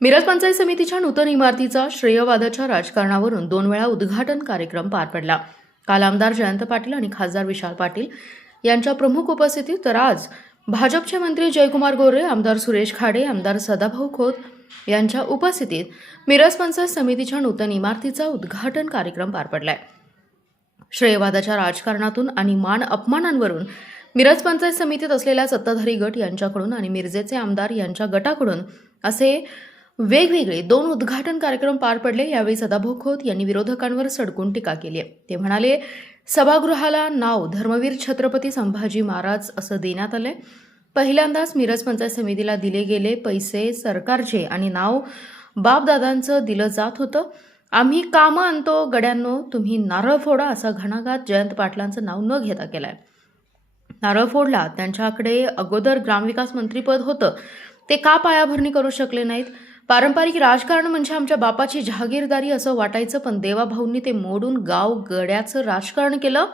मिरज पंचायत समितीच्या नूतन इमारतीचा श्रेयवादाच्या राजकारणावरून 2 वेळा उद्घाटन कार्यक्रम पार पडला. काल आमदार जयंत पाटील आणि खासदार विशाल पाटील यांच्या प्रमुख उपस्थितीत, तर आज भाजपचे मंत्री जयकुमार गोरे, आमदार सुरेश खाडे, आमदार सदाभाऊ खोत यांच्या उपस्थितीत मिरज पंचायत समितीच्या नूतन इमारतीचा उद्घाटन कार्यक्रम पार पडलाय. श्रेयवादाच्या राजकारणातून आणि मान अपमानांवरून मिरज पंचायत समितीत असलेल्या सत्ताधारी गट यांच्याकडून आणि मिरजेचे आमदार यांच्या गटाकडून असे वेगवेगळे 2 उद्घाटन कार्यक्रम पार पडले. यावेळी सदाभाऊ खोत यांनी विरोधकांवर सडकून टीका केली. ते म्हणाले, सभागृहाला नाव धर्मवीर छत्रपती संभाजी महाराज असं देण्यात आलंय. पहिल्यांदाच मिरज पंचायत समितीला दिले गेले पैसे सरकारचे आणि नाव बापदादांचं दिलं जात होतं. आम्ही कामं आणतो गड्यांनो, तुम्ही नारळ फोडा असा घणाघात जयंत पाटलांचं नाव न घेता केलाय. नारळ फोडला, त्यांच्याकडे अगोदर ग्रामविकास मंत्रीपद होतं, ते का पायाभरणी करू शकले नाहीत? पारंपरिक राजकारण म्हणजे आमच्या बापाची जहागीरदारी असं वाटायचं, पण देवाभाऊंनी ते मोडून गाव गड्याचं राजकारण केलं.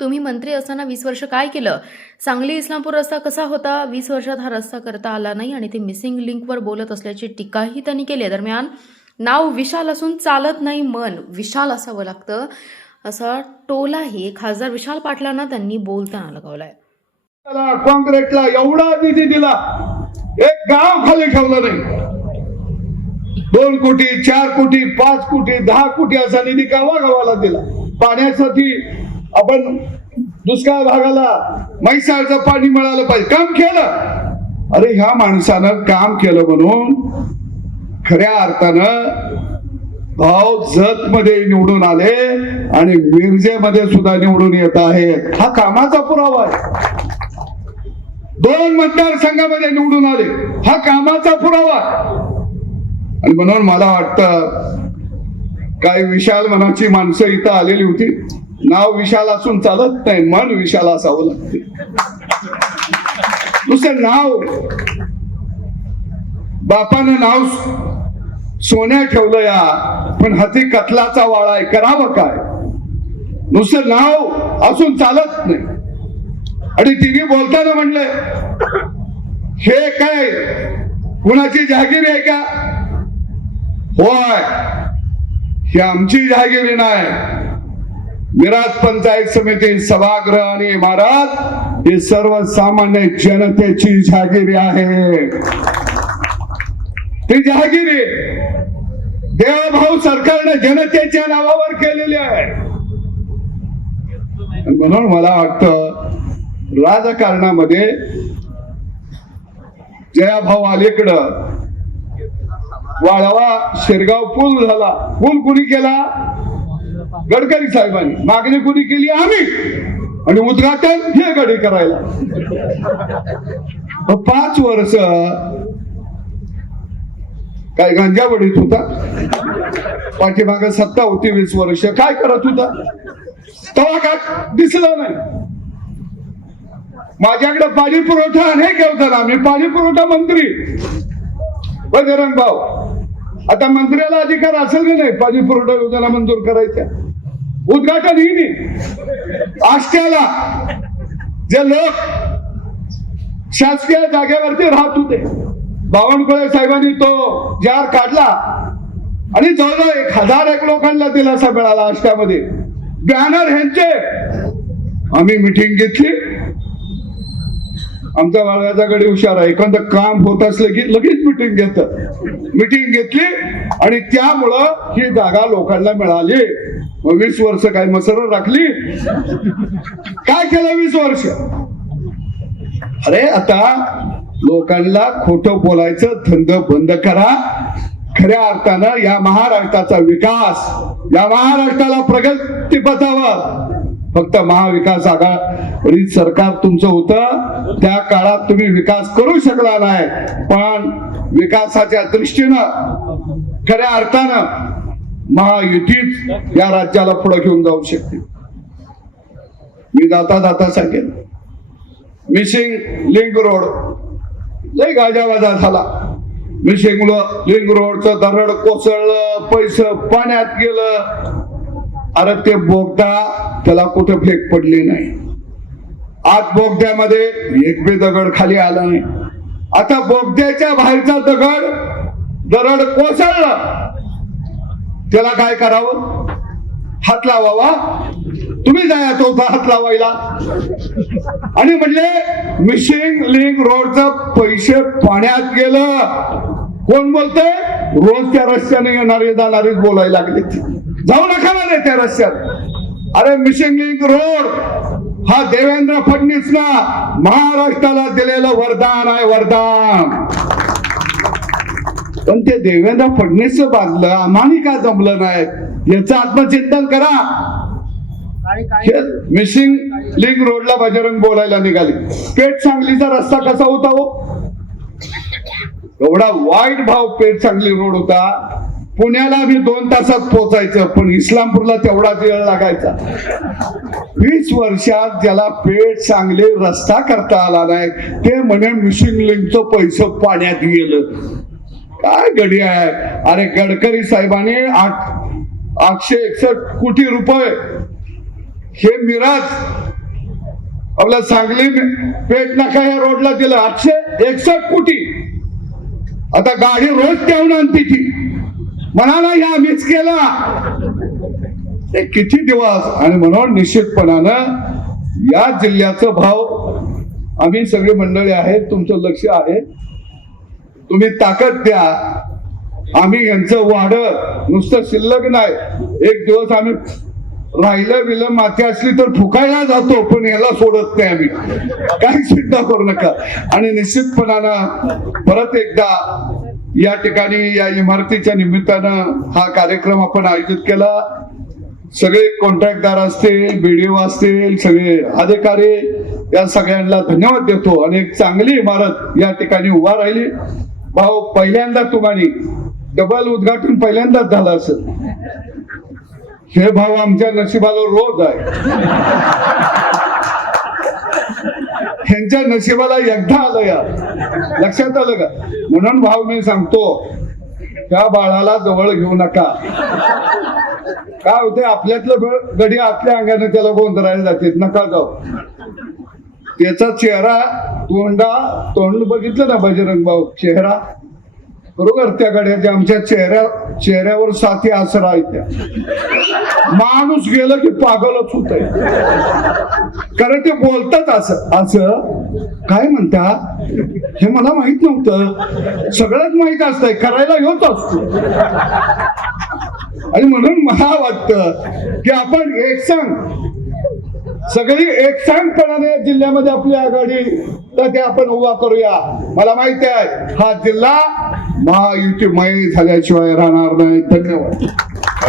तुम्ही मंत्री असताना 20 वर्ष काय केलं? सांगली इस्लामपूर रस्ता कसा होता? 20 वर्षात हा रस्ता करता आला नाही आणि ते मिसिंग लिंकवर बोलत असल्याची टीकाही त्यांनी केली. दरम्यान नाव विशाल असून चालत नाही, मन विशाल असावं लागतं असा टोलाही खासदार विशाल पाटलांना त्यांनी बोलताना लगावलाय. काँक्रीटला एवढा निधी दिला, एक गाव खाली ठेवलं नाही. 2 कोटी 4 कोटी 5 कोटी 10 कोटी असा निधी गावागावाला दिला. पाण्यासाठी आपण दुष्काळ भागाला म्हैसाळचं पाणी मिळालं पाहिजे, काम केलं. अरे ह्या माणसानं काम केलं म्हणून खऱ्या अर्थानं भाऊ जत मध्ये निवडून आले आणि मिरजेमध्ये सुद्धा निवडून येत आहेत. हा कामाचा पुरावा आहे. 2 मतदारसंघामध्ये निवडून आले, हा कामाचा पुरावा. आणि म्हणून मला वाटतं काही विशाल मनाची माणसं इथं आलेली होती. नाव विशाल असून चालत नाही, मन विशाल असावं लागते. दुसरं नाव, बापानं नाव सोन्या ठेवलं या, पण हाती कतलाचा वाळा आहे, करावं काय? नुसतं नाव असून चालत नाही. आणि तिने बोलताना म्हणले, हे काय कुणाची जहागिरी आहे का? होय, ही आमची जहागिरी नाही. मिरज पंचायत समिती सभागृह आणि इमारत ही सर्वसामान्य जनतेची जहागिरी आहे. ती जहागिरी देवभाऊ सरकारने जनतेच्या नावावर केलेली आहे. म्हणून मला वाटतं राजकारणामध्ये जयाभाऊ अलीकडं वाळवा शिरगाव पूल झाला. पूल कुणी केला? गडकरी साहेबांनी. मागणी कुणी केली? आम्ही. आणि उद्घाटन हे गडी करायला 5 वर्ष काय गांजा बडीत होता. पाठीमागे सत्ता होती 20 वर्ष. काय करत होता? तेव्हा काय दिसलं नाही. माझ्याकडे पाणी पुरवठा अनेक होता. मी पाणी पुरवठा मंत्री बजरंग भाऊ. आता मंत्र्याला अधिकार असेल की नाही पाणी पुरवठा योजना मंजूर करायच्या? उद्घाटन ही नाही. आष्ट्याला जे लोक शासकीय जागेवरती राहत होते, बावनकुळे साहेबांनी तो जार काढला आणि जवळजवळ 1001 लोकांना दिलासा मिळाला. आष्ट्यामध्ये बॅनर ह्यांचे. आम्ही मिटिंग घेतली. आमचा बाळगाचा गडी हुशार आहे, एखादं काम होत असलं की लगेच मिटिंग मिटिंग घेतली आणि त्यामुळं ही जागा लोकांना मिळाली. 20 वर्ष काय मसर राखली? काय केलं 20 वर्ष? अरे आता लोकांना खोटं बोलायचं धंद बंद करा. खऱ्या अर्थानं या महाराष्ट्राचा विकास, या महाराष्ट्राला प्रगतीपथावर फक्त महाविकास आघाडी सरकार तुमचं होतं, त्या काळात तुम्ही विकास करू शकला नाही. पण विकासाच्या दृष्टीनं खऱ्या अर्थानं महायुतीच या राज्याला पुढे घेऊन जाऊ शकते. मी जाता जाता सांगेन, मिसिंग लिंक रोड लय गाजावाजा झाला. मिसिंग लिंक रोडचं दरड कोसळलं, पैसे पाण्यात गेलं. अरे ते बोगदा त्याला कुठं फेक पडली नाही. आत बोगद्यामध्ये एक बी दगड खाली आला नाही. आता बोगद्याच्या बाहेरचा दगड दरड कोसळलं, त्याला काय करावं? हात लावावा. तुम्ही जायचं होता हात लावायला. आणि म्हणले मिशिंग लिंक रोडचं पैसे पाण्यात गेलं. कोण बोलतंय? रोज त्या रस्त्याने येणारे जाणारेच बोलायला लागले. जाऊ नका ना त्या रस्त्यात. अरे मिशिंग लिंक रोड हा देवेंद्र फडणवीसनं महाराष्ट्राला दिलेलं वरदान आहे, वरदान. पण ते देवेंद्र फडणवीस बांधलं, आम्हाला का जमलं नाही याचं आत्मचिंतन करा. मिशिंग लिंक रोडला बजरंग बोलायला निघाली. पेठ सांगलीचा रस्ता कसा होता हो? एवढा वाईट भाव पेठ सांगली रोड होता. पुण्याला आम्ही 2 तासात पोहोचायचं, पण इस्लामपूरला तेवढाच वेळ लागायचा. 20 वर्षात ज्याला पेठ सांगली रस्ता करता आला नाही ते म्हणे मिशिंग लिंकचं पैसे पाण्यात गेलं. काय गडी आहे. अरे गडकरी साहेबांनी 861 कोटी रुपये हे मिराज आपल्या सांगली पेठ नाका या रोडला दिलं. 861 कोटी. आता गाडी रोज ठेवून आणते ती म्हणाला ह्या मिस केला. ते किती दिवस. आणि म्हणून निश्चितपणानं या जिल्ह्याचा भाव आम्ही सगळी मंडळी आहेत, तुमचं लक्ष आहे, तुम्ही ताकद द्या. आम्ही यांचं वाढ नुसतं शिल्लक नाही. एक दिवस आम्ही राहिलं बिलं माती असली तर फुकायला जातो, पण याला सोडत नाही आम्ही. काही चिंता करू नका. आणि निश्चितपणानं परत एकदा या ठिकाणी या इमारतीच्या निमित्तानं हा कार्यक्रम आपण आयोजित केला. सगळे कॉन्ट्रॅक्टदार असतील, बीडीओ असतील, सगळे अधिकारी या सगळ्यांना धन्यवाद देतो. आणि एक चांगली इमारत या ठिकाणी उभा राहिली. भाऊ पहिल्यांदा तुम्हाला डबल उद्घाटन पहिल्यांदाच झालं असं. हे भाऊ आमच्या नशिबाला रोज आहे. ह्यांच्या नशिबाला एकदा आलं या. लक्षात आलं का? म्हणून भाऊ मी सांगतो त्या बाळाला जवळ घेऊ नका. काय होते आपल्यातलं गडी आपल्या अंगाने त्याला गोंधळायला जाते. नका जाऊ. त्याचा चेहरा तोंड बघितलं ना बजरंग भाऊ, चेहरा बरोबर त्या गड्याच्या आमच्या चेहऱ्यावर साथी आसरा आहे. त्या माणूस गेलं की पागलच होत आहे. कारण ते बोलतात असं काय म्हणता हे मला माहित नव्हतं. सगळंच माहित असतंय, करायला होत असतो. आणि म्हणून मला वाटतं की आपण सगळी एकसंघपणाने जिल्ह्यामध्ये आपली आघाडी तर ते आपण उभा करूया. मला माहिती आहे हा जिल्हा महायुतीमय झाल्याशिवाय राहणार नाही. धन्यवाद.